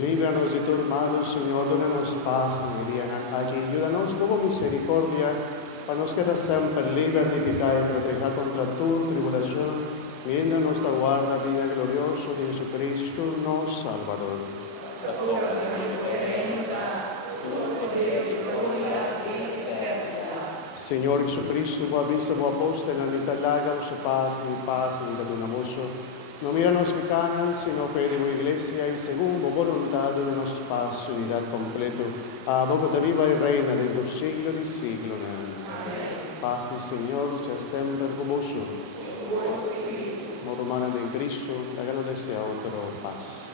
Líbranos de todo mal, Señor, dónanos paz y vida aquí. Ayúdanos como misericordia, para nos quedar siempre libres de pecado y proteger contra tu tribulación, viendo nuestra guarda, vida gloriosa de Jesucristo, nuestro Salvador. Señor Jesucristo, vos avisa vos apóstol, en la talaga, su paz, mi paz, en la dunamoso. No mira nos pecanas, sino fe de tu iglesia, y según vos voluntad de nuestro paz, su unidad completo. A vos te viva y reina de los siglos de siglos. Amén. Paz del Señor sea siempre con vos. Modo humana de Cristo, háganos deseo, pero paz.